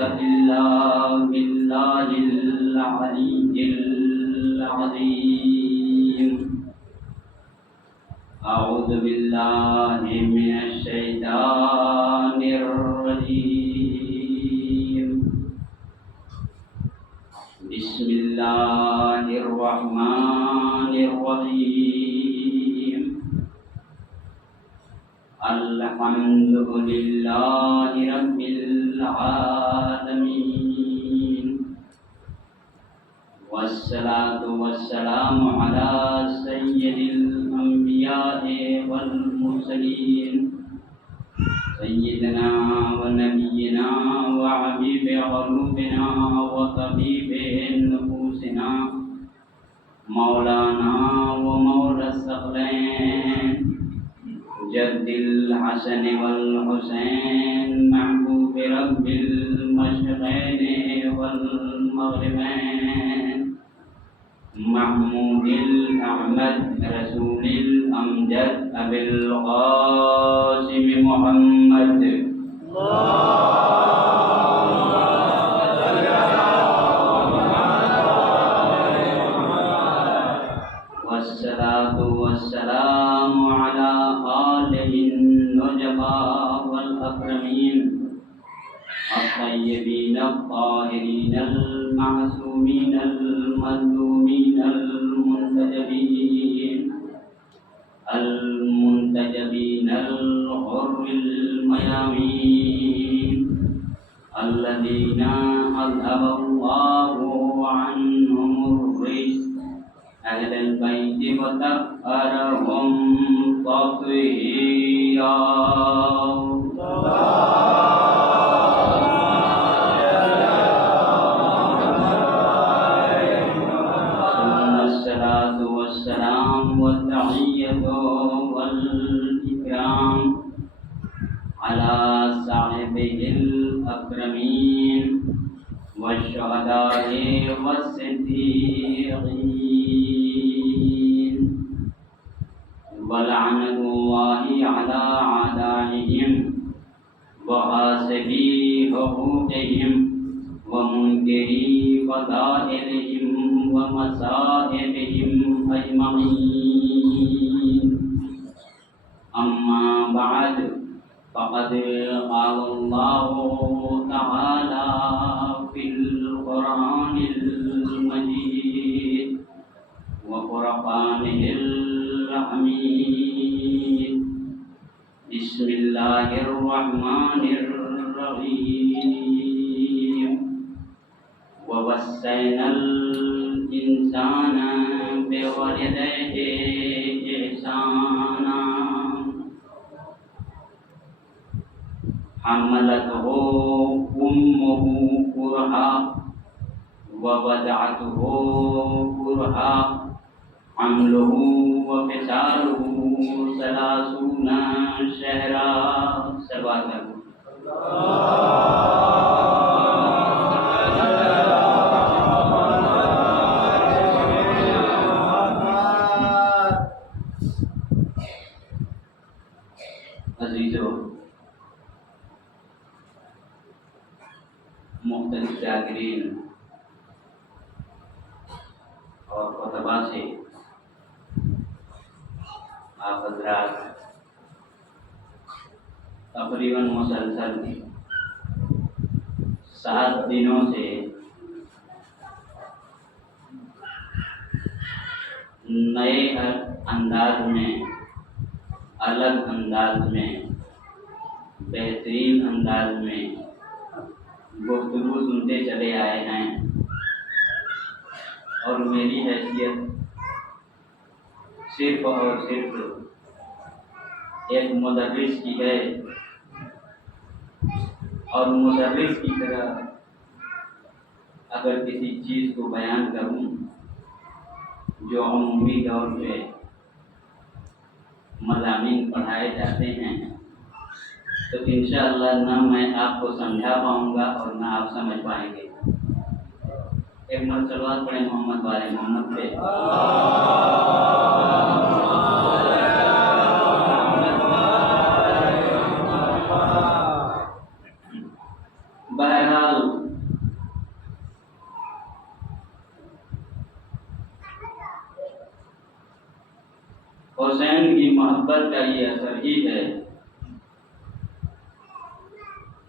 إلا بالله العلي العظيم. أعوذ بالله من الشيطان الرجيم. بسم الله الرحمن الرحيم. الحمد لله رب العالمين، والصلاة والسلام على سيد الأنبياء والمرسلين، سيدنا ونبينا وحبيب قلوبنا وطبيب نفوسنا، مولانا ومولى الثقلين، جد الحسن والحسين، محبوب رب المشرقين والمغربين، محمود الأحمد رسول الأمجد أبي القاسم محمد. والصلاة والسلام على آله النجباء والأكرمين، الطيبين الطاهرين المعصومين المظلومين المنتجبين الغر الميامين، الذين أذهب الله عنهم الرجس، أهل البيت وطهرهم تطهيرا. ثم الصلاة والسلام والتحية والإكرام على صاحبه الأكرمين والشهداء والصديقين، ولعنة الله على أعدائهم وغاصبي حقوقهم ومنكري فضائلهم ومصائبهم أجمعين. أما بعد، فقد قال الله تعالى في القرآن المجيد وفرقانه الحميد. بسم الله الرحمن الرحيم. ووصينا الإنسان بوالديه إحسانا، حملته أمه كرها ووضعته كرها، حمله وفصاله 30 شهرا. سبحان عزیزو، مختلف شاگرین اور خطبہ سے آپ حضرات تقریباً مسلسل 7 دنوں سے نئے انداز میں، الگ انداز میں، بہترین انداز میں گفتگو سنتے چلے آئے ہیں، اور میری حیثیت صرف اور صرف ایک مدرس کی ہے، اور مدرس کی طرح اگر کسی چیز کو بیان کروں جو عمومی طور پہ مضامین پڑھائے جاتے ہیں، تو انشاءاللہ نہ میں آپ کو سمجھا پاؤں گا اور نہ آپ سمجھ پائیں گے. ایک مرتبہ پڑھیں محمد والے محمد پہ. بہرحال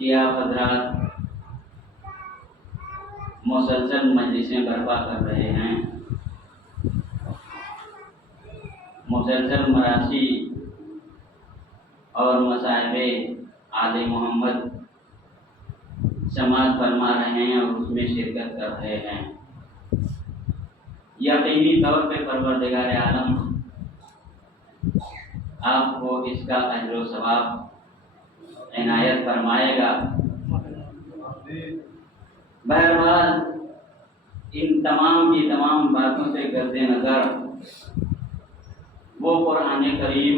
کہ آپ حضرات مسلسل مجلسیں برپا کر رہے ہیں، مسلسل مراسی اور مصاحب آل محمد سماعت فرما رہے ہیں اور اس میں شرکت کر رہے ہیں۔ یقینی طور پہ پروردگار عالم آپ کو اس کا اجر و ثواب عنایت فرمائے گا۔ بہرحال ان تمام کی تمام باتوں سے گرد نظر وہ قرآن کریم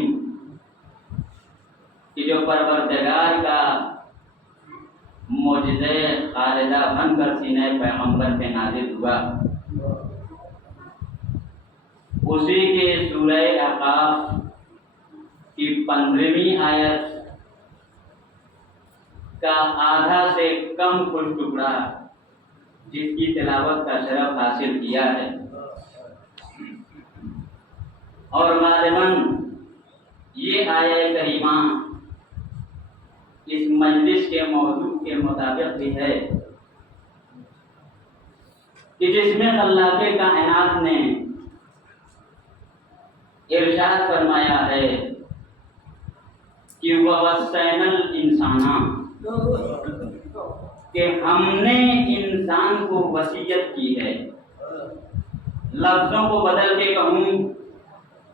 کہ جو پروردگار کا معجزہ خالدہ بن کر سینہ پیغمبر پہ نازل ہوا، اسی کے سورہ احقاف کی 15ویں آیت کا آدھا سے کم کل ٹکڑا جس کی تلاوت کا شرف حاصل کیا ہے، اور غالباً یہ آیہ کریمہ اس مجلس کے موضوع کے مطابق بھی ہے کہ جس میں اللہ کے کائنات نے ارشاد فرمایا ہے کہ وَوَصَّيْنَا الْإِنسَانَ، کہ ہم نے انسان کو وصیت کی ہے۔ لفظوں کو بدل کے کہوں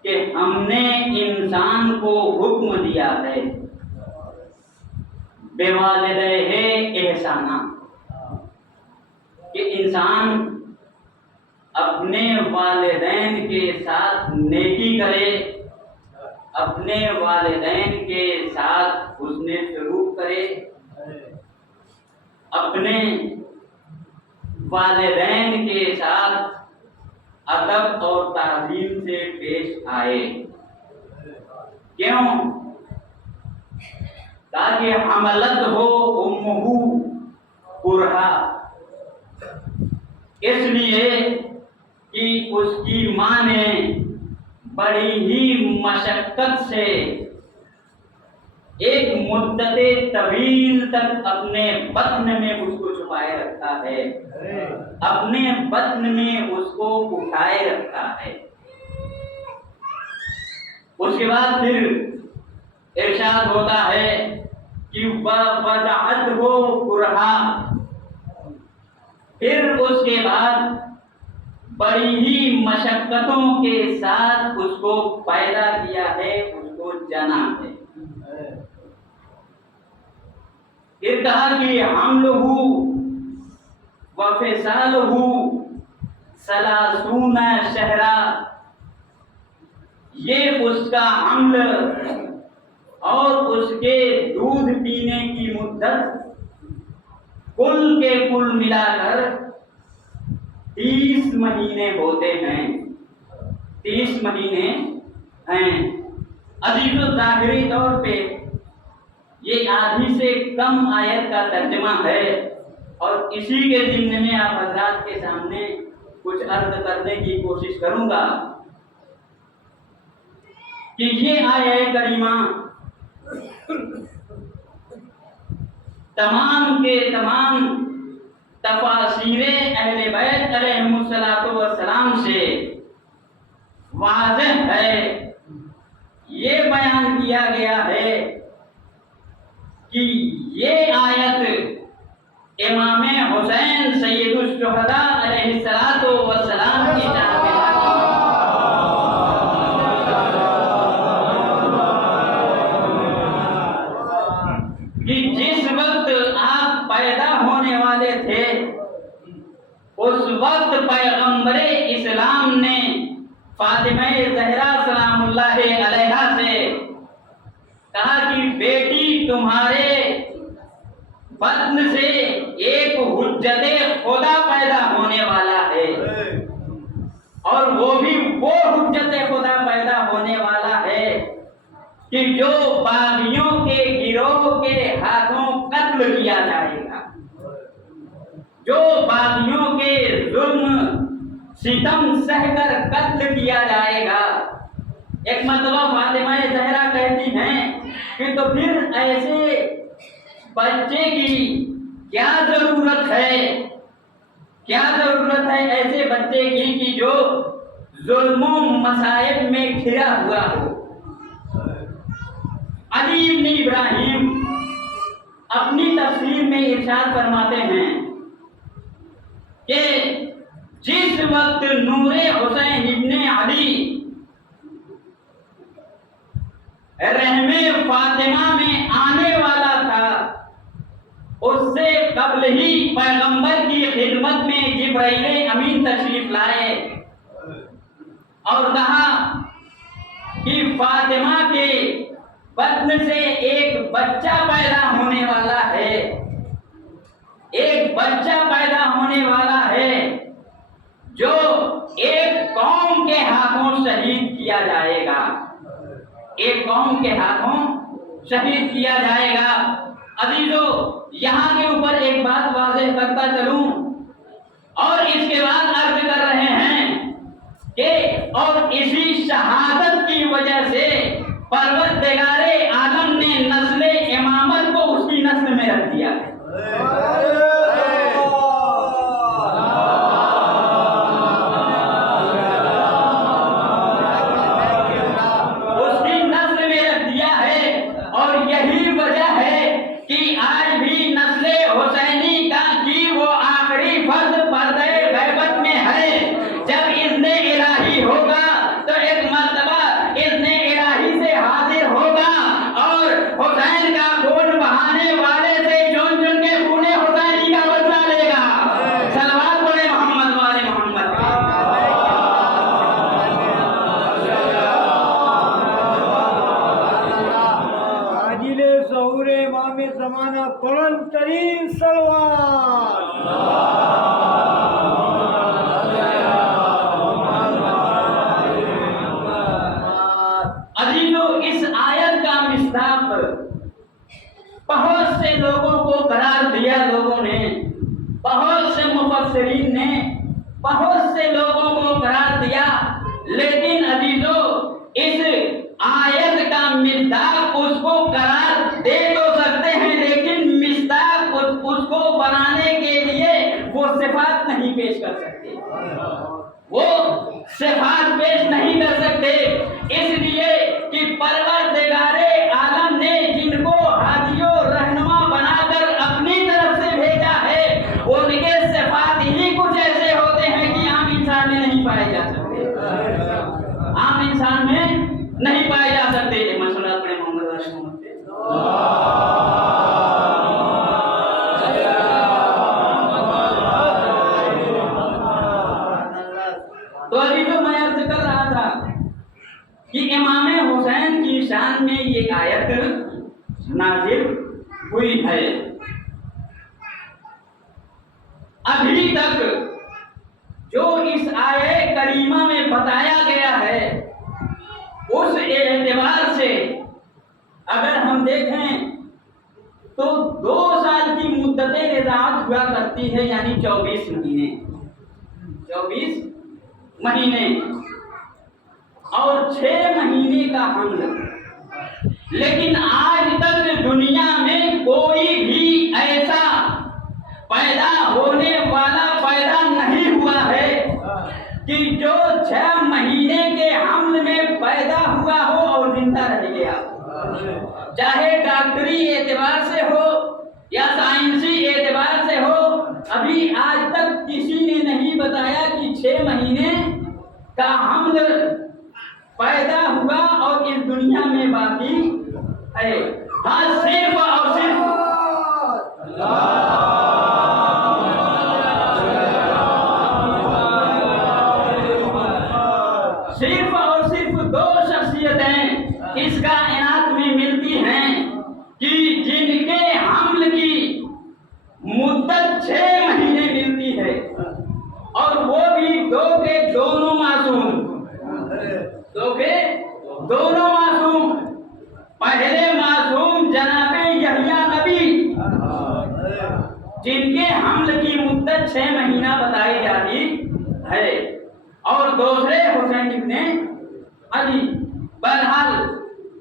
کہ ہم نے انسان کو حکم دیا ہے بِوَالِدَيْهِ احسانًا، کہ انسان اپنے والدین کے ساتھ نیکی کرے، اپنے والدین کے ساتھ حسن سلوک کرے، اپنے والدین کے ساتھ ادب اور تعظیم سے پیش آئے۔ کیوں؟ تاکہ حملت ہو امہ کرہا، اس لیے کہ اس کی ماں نے بڑی ہی مشقت سے ایک مدت طویل تک اپنے بطن میں اس کو چھپائے رکھا ہے، اپنے بطن میں اس کو اٹھائے رکھا ہے۔ اس کے بعد پھر ارشاد ہوتا ہے کہ وَوَضَعَتْهُ كُرْهًا، پھر اس کے بعد بڑی ہی مشقتوں کے ساتھ اس کو پیدا کیا ہے، اس کو جنا ہے۔ پھر کہا کہ حملہ وفصالہ 30 شہرا، یہ اس کا حمل اور اس کے دودھ پینے کی مدت کل کے کل ملا کر 30 مہینے ہوتے ہیں، 30 مہینے ہیں۔ عزیز و ظاہری طور پہ یہ آدھی سے کم آیت کا ترجمہ ہے، اور اسی کے ضمن میں آپ حضرات کے سامنے کچھ عرض کرنے کی کوشش کروں گا کہ یہ آیہ کریمہ تمام کے تمام تفاسیر اہل بیت علیہم السلام سے واضح ہے۔ یہ بیان کیا گیا ہے کہ یہ آیت امام حسین سید الشہداء علیہ السلام کی جانب کہ جس وقت آپ پیدا ہونے والے تھے اس وقت پیغمبر اسلام نے فاطمہ زہرا سلام اللہ علیہا سے کہا کہ بیٹی تمہارے بطن سے ایک حجت خدا پیدا ہونے والا ہے، اور وہ بھی وہ حجت خدا پیدا ہونے والا ہے کہ جو باغیوں کے گروہ کے ہاتھوں قتل کیا جائے گا، جو باغیوں کے ظلم ستم سہ کر قتل کیا جائے گا۔ ایک مرتبہ فاطمہ زہرا کہتی ہیں کہ تو پھر ایسے بچے کی کیا ضرورت ہے، کیا ضرورت ہے ایسے بچے کی کہ جو ظلم و مصائب میں گھرا ہوا ہو۔ علی بن ابراہیم اپنی تفسیر میں ارشاد فرماتے ہیں کہ جس وقت نور حسین ابن علی رحم فاطمہ میں آنے والا تھا، اس سے قبل ہی پیغمبر کی خدمت میں جبرائیل امین تشریف لائے اور کہا کہ فاطمہ کے بطن سے ایک بچہ پیدا ہونے والا ہے، ایک بچہ پیدا ہونے والا ہے جو ایک قوم کے ہاتھوں شہید کیا جائے گا، ایک قوم کے ہاتھوں شہید کیا جائے گا۔ عزیزو، یہاں کے اوپر ایک بات واضح کرتا چلوں اور اس کے بعد عرض کر رہے ہیں کہ اور اسی شہادت کی وجہ سے پروردگار عالم نے نسل امامت کو اس کی نسل میں رکھ دیا ہے۔ اس کی نسل میں رکھ دیا ہے اور یہی وجہ ہے کہ آج بھی نسل حسینی کا کی وہ آخری فرد پردہ غیبت میں ہے۔ جب اذن الہی ہوگا تو ایک مرتبہ اذن الہی سے حاضر ہوگا اور حسین کا خون بہانے والے سے چن چن کے خون حسینی کا بدلہ لے گا۔ صلوات پڑھے محمد والے محمد۔ عاجل ظہور امام زمانہ بلند ترین صلوات۔ عزیزو، اس آیت کا مصداق بہت سے لوگوں کو قرار دیا، لوگوں نے، بہت سے مفسرین نے بہت سے لوگوں کو قرار دیا، لیکن عزیزو اس آیت کا مصداق اس کو قرار دے تو سکتے ہیں، لیکن مصداق اس کو بنانے کے لیے وہ صفات نہیں پیش کر سکتے، وہ صفات پیش نہیں کر سکتے، اس لیے کہ پروردگار عالم نے جن کو ہادی و رہنما بنا کر اپنی طرف سے بھیجا ہے ان کے صفات ہی کچھ ایسے ہوتے ہیں کہ عام انسان میں نہیں پائے جا سکتے، عام انسان میں نہیں پائے جا سکتے۔ مسئلہ اپنے محمد رسول محمد پہ۔ تو ابھی تو میں عرض کر رہا تھا کہ امام حسین کی شان میں یہ آیت نازل ہوئی ہے۔ ابھی تک جو اس آیت کریمہ میں بتایا گیا ہے اس اعتبار سے اگر ہم دیکھیں تو 2 سال کی مدت رضاعت ہوا کرتی ہے، یعنی 24 مہینے، 24 مہینے اور 6 مہینے کا حمل۔ لیکن آج تک دنیا میں کوئی بھی ایسا پیدا ہونے والا پیدا نہیں ہوا ہے کہ جو 6 مہینے کے حمل میں پیدا ہوا ہو اور زندہ رہ گیا، چاہے ڈاکٹری اعتبار سے ہو یا سائنسی اعتبار سے ہو۔ ابھی آج تک کسی نے نہیں بتایا کہ 6 مہینے کا حمل پیدا ہوا اور اس دنیا میں باقی ہے۔ ہاں، صرف اور صرف صرف اور صرف 2 شخصیتیں اس کائنات میں ملتی ہیں کہ جن کے حمل کی مدت 6 مہینے ملتی ہے، اور وہ بھی 2 کے دونوں معصوم، 2 کے دونوں معصوم۔ پہلے معصوم جناب یحییٰ نبی جن کے حمل کی مدت 6 مہینہ بتائی جاتی ہے، اور دوسرے حسین ابن علی۔ بہرحال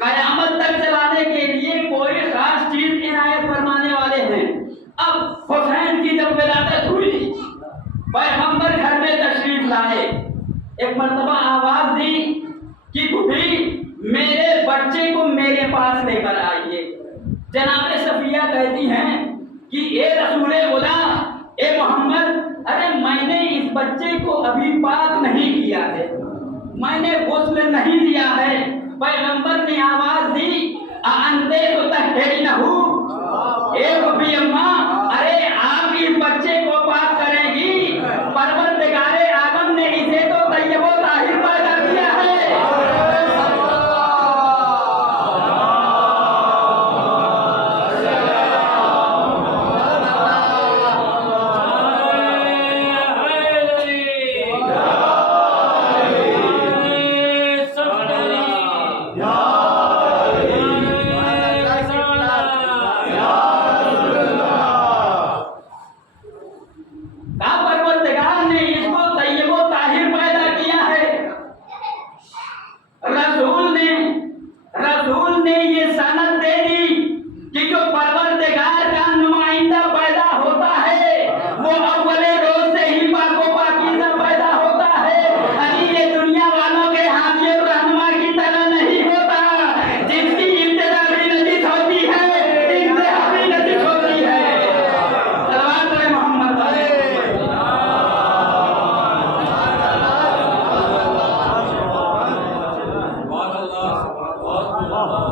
قیامت تک چلانے کے لیے کوئی خاص چیز عنایت فرمانے والے ہیں۔ اب حسین کی جب ولادت ہوئی، پیغمبر گھر میں تشریف لائے، ایک مرتبہ آواز دی کہ بھوبھی میرے بچے کو میرے پاس لے کر آئیے۔ جناب صفیہ کہتی ہیں کہ اے رسول خدا، اے محمد، ارے میں نے اس بچے کو ابھی پاک نہیں کیا ہے، میں نے غسل نہیں دیا ہے۔ پیغمبر نے آواز دی اَأَنْتِ تُطَهِّرُونَهُ، اے بھوبھی اماں، ارے آپ اس بچے کو پاک کریں گی؟ پروردگار عالم نے اسے تو طیب و طاہر پیدا کیا ہے۔ رسول نے یہ سند دے دی کہ جو پروردگار کا نمائندہ پیدا ہوتا ہے وہ اول روز سے ہی پاک و پاکیزہ پیدا ہوتا ہے۔ ابھی یہ دنیا والوں کے حامی اور رہنما کی طرح نہیں ہوتا، جس کی ابتدا بھی نجس ہوتی ہے، انتہا بھی نجس ہوتی ہے۔ صلوات علی محمد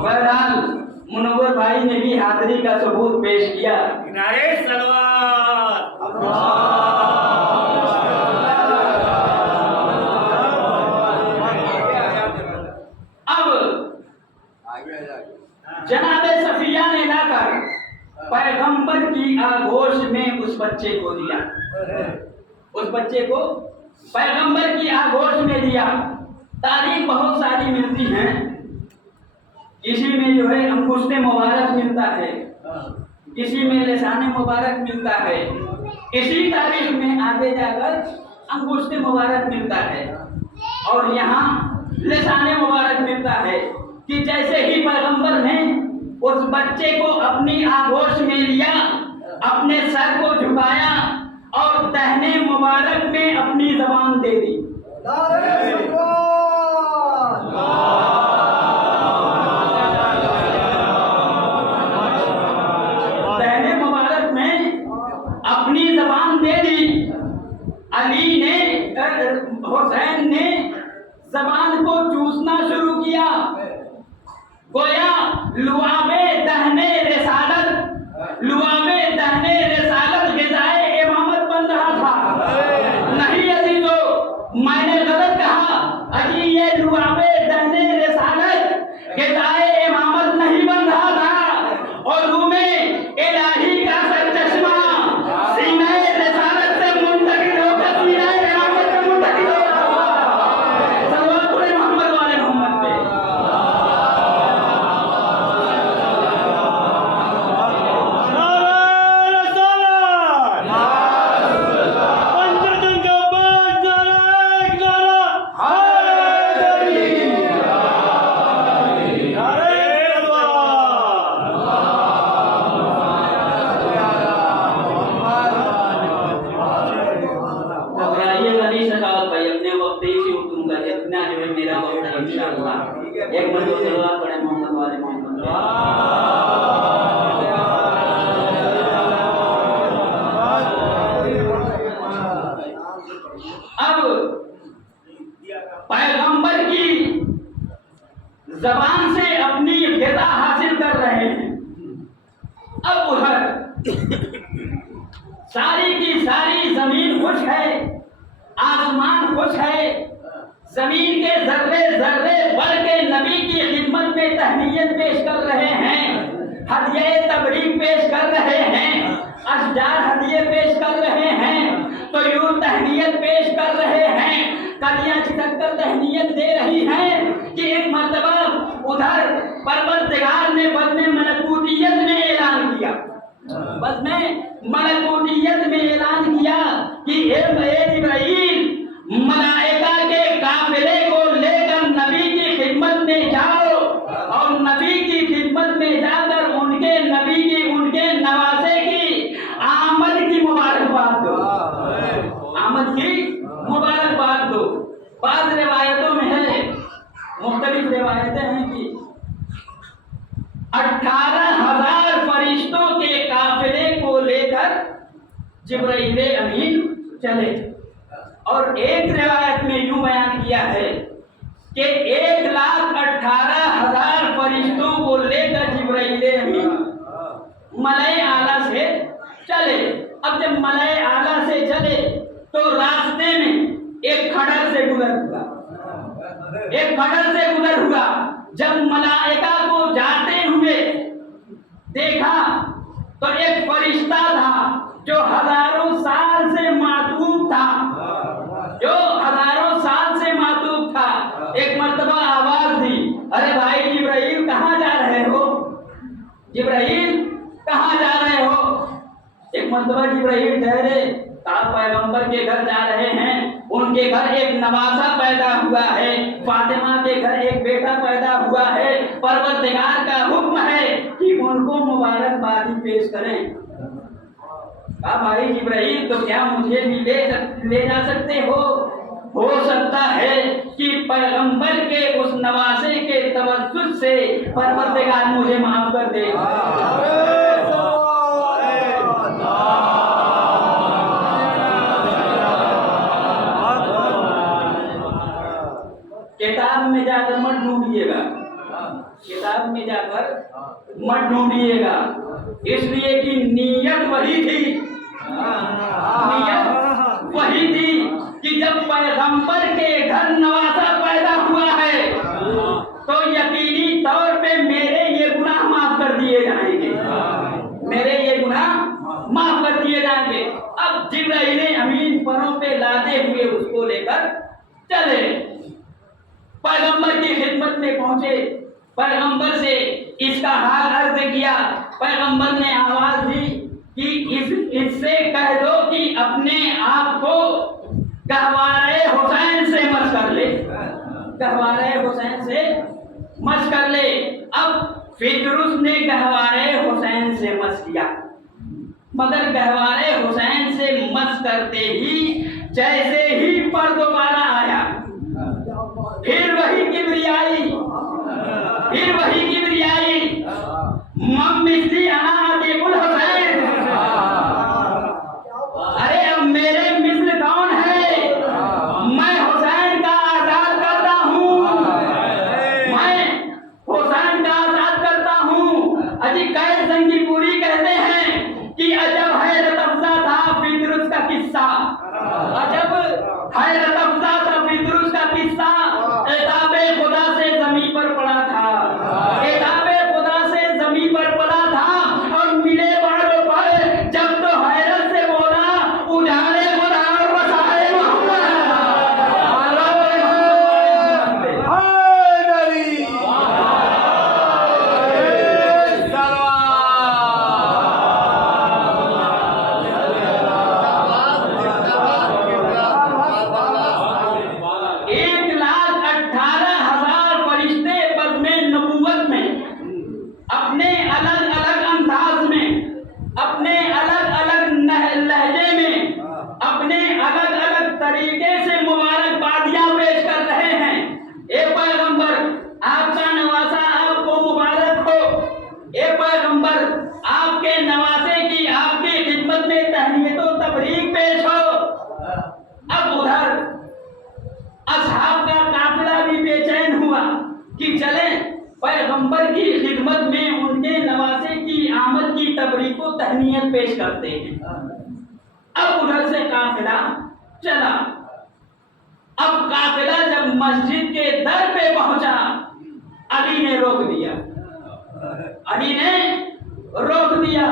بہرحال منور بھائی نے بھی حاضری کا ثبوت پیش کیا۔ نعرہ سلوات۔ اب جناب صفیہ نے لا کر پیغمبر کی آغوش میں اس بچے کو دیا، اس بچے کو پیغمبر کی آغوش میں دیا۔ تاریخ بہت ساری ملتی ہیں، کسی میں جو ہے انگشت مبارک ملتا ہے، کسی میں لسان مبارک ملتا ہے، اسی تاریخ میں آگے جا کر انگشت مبارک ملتا ہے، اور یہاں لسان مبارک ملتا ہے کہ جیسے ہی پیغمبر نے اس بچے کو اپنی آغوش میں لیا، اپنے سر کو جھکایا اور دہنے مبارک میں اپنی زبان دے دی۔ دہنے مبارک میں اپنی زبان دے دی۔ علی نے، حسین نے زبان کو چوسنا شروع کیا، گویا لعاب دہنے رسالت، لعاب دہنے رسالت غذائے امامت بن رہا تھا۔ نہیں عزیزو، میں نے غلط کہا، ابھی یہ لعاب دہنے رسالت غذائے امامت نہیں بن رہا تھا، اور روح میں الہی کا سرچشمہ سینہ رسالت سے منتقل ہو کر سینہ امامت میں منتقل ہو رہا تھا۔ صلوات علی محمد والے محمد پہ۔ ایک مرتبہ صلوات پڑھیں محمد والے محمد۔ اب پیغمبر کی زبان سے اپنی غذا حاصل کر رہے ہیں۔ اب ادھر ساری کی ساری زمین خوش ہے، آسمان خوش ہے، زمین کے ذرے ذرے بڑھ کے نبی کی خدمت میں تہنیت پیش کر رہے ہیں، ہدیہ تبریک پیش کر رہے ہیں، اشجار ہدیے پیش کر رہے ہیں، تو یوں تہنیت پیش کر رہے ہیں، کلیاں چھٹک کر تہنیت دے رہی ہیں کہ ایک مرتبہ ادھر پروردگار نے بزم ملکوتیت میں اعلان کیا، بزم ملکوتیت میں اعلان کیا کہ اے جبرائیل، ملائکہ کے قافلے کو لے کر نبی کی خدمت میں جاؤ اور ایک قبر سے گزر ہوا، جب ملائکہ کو جاتے ہوئے دیکھا تو ایک فرشتہ تھا جو ہزاروں سال سے معطوف تھا، جو ہزاروں سال سے معطوف تھا۔ ایک مرتبہ آواز دی، ارے بھائی جبرائیل کہاں جا رہے ہو؟ جبرائیل کہاں جا رہے ہو؟ ایک مرتبہ جبرائیل ٹھہرے، آپ پیغمبر کے گھر جا رہے ہیں، ان کے گھر ایک نواسا پیدا ہوا ہے، فاطمہ کے گھر ایک بیٹا پیدا ہوا ہے، پروردگار کا حکم ہے کہ ان کو مبارکبادی پیش کریں۔ کہا بھائی جبرائیل تو کیا مجھے بھی لے جا سکتے ہو سکتا ہے کہ پیغمبر کے اس نواسے کے توسط سے پروردگار مجھے معاف کر دے۔ کتاب میں جا کر مت ڈھونڈیے گا، کتاب میں جا کر مت ڈھونڈیے گا، اس لیے کہ نیت وہی تھی، نیت وہی تھی کہ جب پیغمبر کے گھر نواسا پیدا ہوا ہے تو یقینی طور پہ میرے یہ گناہ معاف کر دیے جائیں گے، میرے یہ گناہ معاف کر دیے جائیں گے۔ اب جبرائیل امین پروں پہ لاتے ہوئے اس کو لے کر چلے، پیغمبر کی خدمت میں پہنچے، پیغمبر سے اس کا حال عرض کیا۔ پیغمبر نے آواز دی کہ اس سے کہہ دو کہ اپنے آپ کو گہوارے حسین سے مس کر لے، گہوارے حسین سے مس کر لے۔ اب فیدروس نے گہوارے حسین سے مس کیا، مگر گہوارے حسین سے مس کرتے ہی جیسے ہی پر دوبارہ آیا، پھر وہی کبریائی، پھر وہی کبریائی، مثلی انا عتیق الحسین، ارے اب میرے مثل کون ہے؟ میں حسین کا آزاد کرتا ہوں، میں حسین کا آزاد کرتا ہوں۔ اجی قید زنگی پوری کہتے ہیں کہ عجب حیرت افزا تھا فیدروس کا قصہ، عجب حیرت افزا تھا فیدروس کا قصہ۔ عتاب خدا سے زمین پر پڑا تھا، عتاب خدا سے زمین پر پڑا تھا اور ملے بڑوں پر جب تو حیرت سے بولا اجاڑے خدا اور بسائے محمد۔ پیغمبر کی خدمت میں ان کے نواسے کی آمد کی تبریک و تہنیت پیش کرتے ہیں۔ اب ادھر سے قافلہ چلا، اب قافلہ جب مسجد کے در پہ پہنچا، علی نے روک دیا، علی نے روک دیا،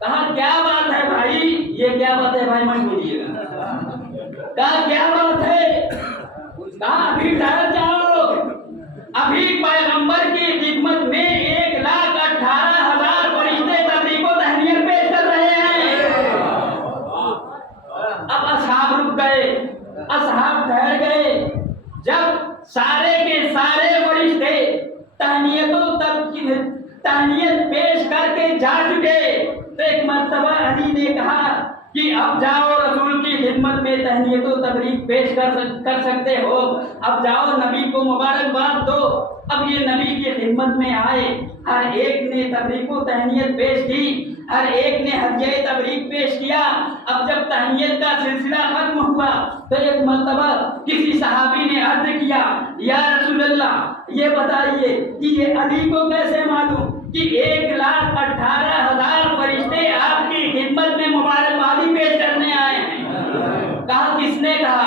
کہا کیا بات ہے بھائی، یہ کیا بات ہے بھائی، مت بولیے گا، کہا کیا بات ہے، کہا ابھی ٹھہر جاؤ، ابھی پیغمبر کی خدمت میں 1,18,000 فرشتے تبریک و تہنیت پیش کر رہے ہیں۔ اب اصحاب رک گئے، اصحاب ٹھہر گئے، جب سارے کے سارے فرشتے تہنیت پیش کر کے جا چکے تو ایک مرتبہ علی نے کہا کہ اب جاؤ، رسول کی خدمت میں تہنیت و تبریک پیش کر سکتے ہو، اب جاؤ نبی کو مبارکباد دو۔ اب یہ نبی کی خدمت میں آئے، ہر ایک نے تبریک و تہنیت پیش کی، ہر ایک نے ہدیہ تبریک پیش کیا۔ اب جب تہنیت کا سلسلہ ختم ہوا تو ایک مرتبہ کسی صحابی نے عرض کیا، یا رسول اللہ یہ بتائیے کہ یہ علی کو کیسے معلوم کہ 1,18,000 فرشتے آپ کی خدمت میں مبارکبادی پیش کرنے آئے ہیں؟ کہا کس نے کہا؟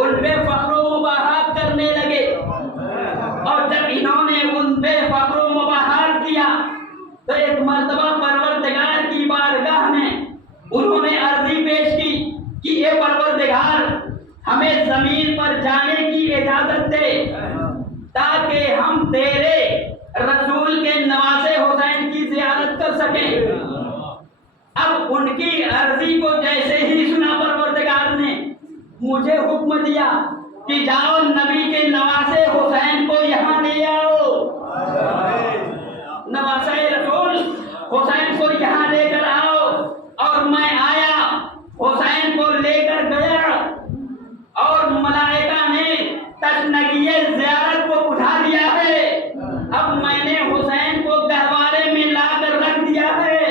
ان پہ فخر و مباحات کرنے لگے، اور جب انہوں نے ان پہ فخر و مباحات کیا تو ایک مرتبہ پروردگار کی بارگاہ میں انہوں نے عرضی پیش کی کہ اے پروردگار، ہمیں زمین پر جانے کی اجازت دے تاکہ ہم تیرے رسول کے نواسے حسین کی زیارت کر سکیں۔ اب ان کی عرضی کو جیسے ہی سنا پروردگار نے مجھے حکم دیا کہ جاؤ نبی کے نواسے حسین کو یہاں لے آؤ۔ نواسے رسول حسین کو یہاں لے کر آؤ، اور میں آیا، حسین کو لے کر گیا، اور ملائکہ نے تشنگی زیارت کو اٹھا دیا ہے۔ اب میں نے حسین کو گہوارے میں لا کر رکھ دیا ہے،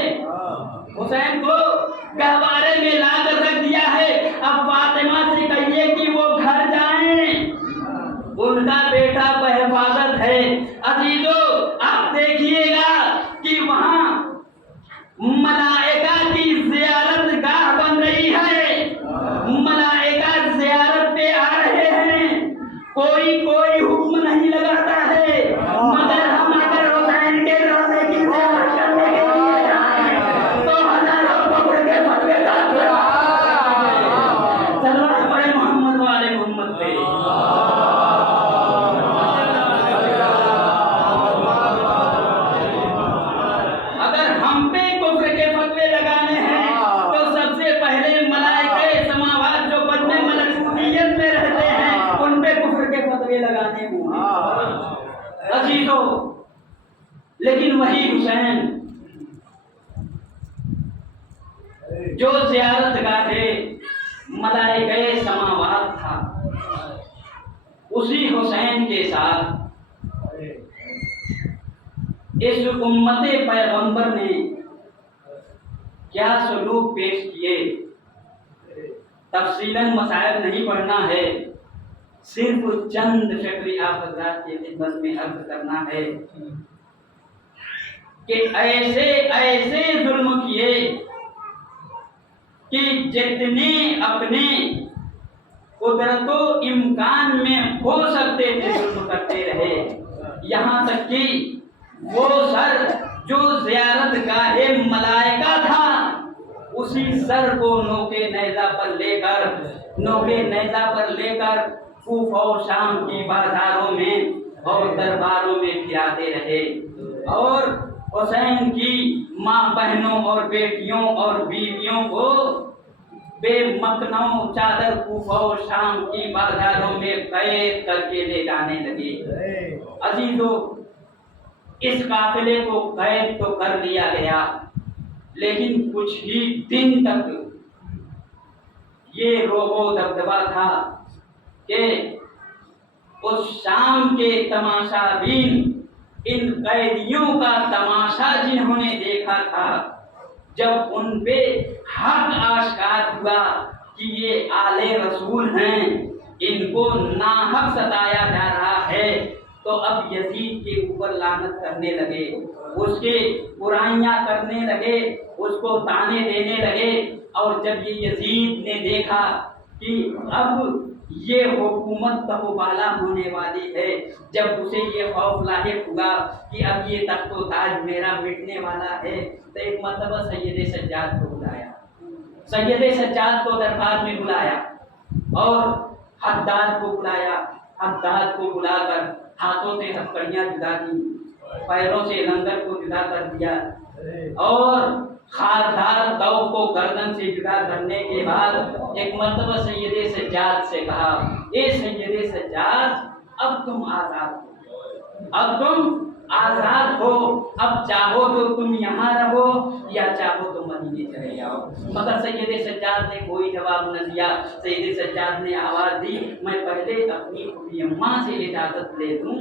حسین کو گہوارے میں لا کر رکھ دیا ہے۔ اب فاطمہ سے کہیے کہ وہ گھر جائیں، ان کا بیٹا بحفاظت ہے۔ عزیزو، آپ دیکھیے گا کہ وہاں ملائکہ کی زیارت گاہ بن رہی ہے، ملائکہ زیارت پہ آ رہے ہیں، کوئی حکم نہیں لگاتا ہے، مگر ہم اگر حسین کے روضے کی زیارت کرنے کے لیے جائیں تو ہزاروں پکڑ کے فتوے ڈالتے ہیں۔ چلو بڑے محمد والے محمد پہ۔ اگر ہم پہ کفر کے فتوے لگانے ہیں تو سب سے پہلے ملائکہ سماوات جو بدن ملکوتیت میں رہتے ہیں ان پہ کفر کے فتوے لگانے ہوں گے۔ عزیزو، لیکن وہی حسین جو زیارت گاہ ملائکہ سماوات تھا، اسی حسین کے ساتھ اس امت پیغمبر نے کیا سلوک پیش کیے، تفصیلاً مسائل نہیں پڑھنا ہے، صرف چند فکری آپ حضرات کی خدمت میں عرض کرنا ہے کہ ایسے ظلم کیے کہ جتنے اپنے قدرت و امکان میں ہو سکتے تھے ظلم کرتے رہے، یہاں تک کہ وہ سر جو زیارت گاہ ملائکہ تھا اسی سر کو نوکے نیزہ پر لے کر کوفہ و شام کی بازاروں میں اور درباروں میں پھراتے رہے، اور حسین کی ماں بہنوں اور بیٹیوں اور بیویوں کو بے مکنوں چادر کوفہ و شام کی بازاروں میں قید کر کے لے جانے لگے۔ عزیزو، اس قافلے کو قید تو کر لیا گیا، لیکن کچھ ہی دن تک یہ روب و دبدبا تھا کہ اس شام کے تماشا بین، ان قیدیوں کا تماشا جنہوں نے دیکھا تھا، جب ان پہ حق آشکار ہوا کہ یہ آل رسول ہیں، ان کو ناحق ستایا جا رہا ہے، تو اب یزید کے اوپر لعنت کرنے لگے، اس کے برائیاں کرنے لگے، اس کو تانے دینے لگے۔ اور جب یہ یزید نے دیکھا کہ اب یہ حکومت تہوبالا ہونے والی ہے، جب اسے یہ خوف لاحق ہوا کہ اب یہ تخت و تاج میرا مٹنے والا ہے، تو ایک مرتبہ سید سجاد کو بلایا، سید سجاد کو دربار میں بلایا، اور حداد کو بلایا، حداد کو بلا کر ہاتھوں سے ہتھکڑیاں جدا کی، پیروں سے لنگر کو جدا کر دیا، اور خاردار دو کو گردن سے جدا کرنے کے بعد ایک مرتبہ سید سجاد سے کہا، اے سید سجاد، اب تم آزاد ہو، اب تم آزاد ہو، اب چاہو تو تم یہاں رہو یا چاہو تو مدینے چلے جاؤ۔ مگر سید سجاد نے کوئی جواب نہ دیا۔ سید سجاد نے آواز دی، میں پہلے اپنی پھوپھی اماں سے اجازت لے لوں،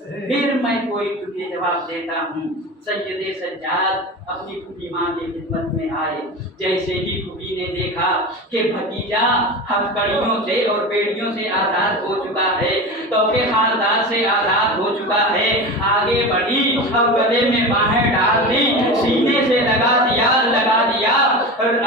پھر میں کوئی تجھے جواب دیتا ہوں۔ سید سجاد اپنی پھوپھی ماں کی خدمت میں آئے، جیسے ہی پھوپھی نے دیکھا کہ بھتیجا ہتھکڑیوں سے اور بیڑیوں سے آزاد ہو چکا ہے، توقع خاردار سے آزاد ہو چکا ہے، آگے بڑھی اور گلے میں باہیں ڈال دی، سینے سے لگا دیا، اور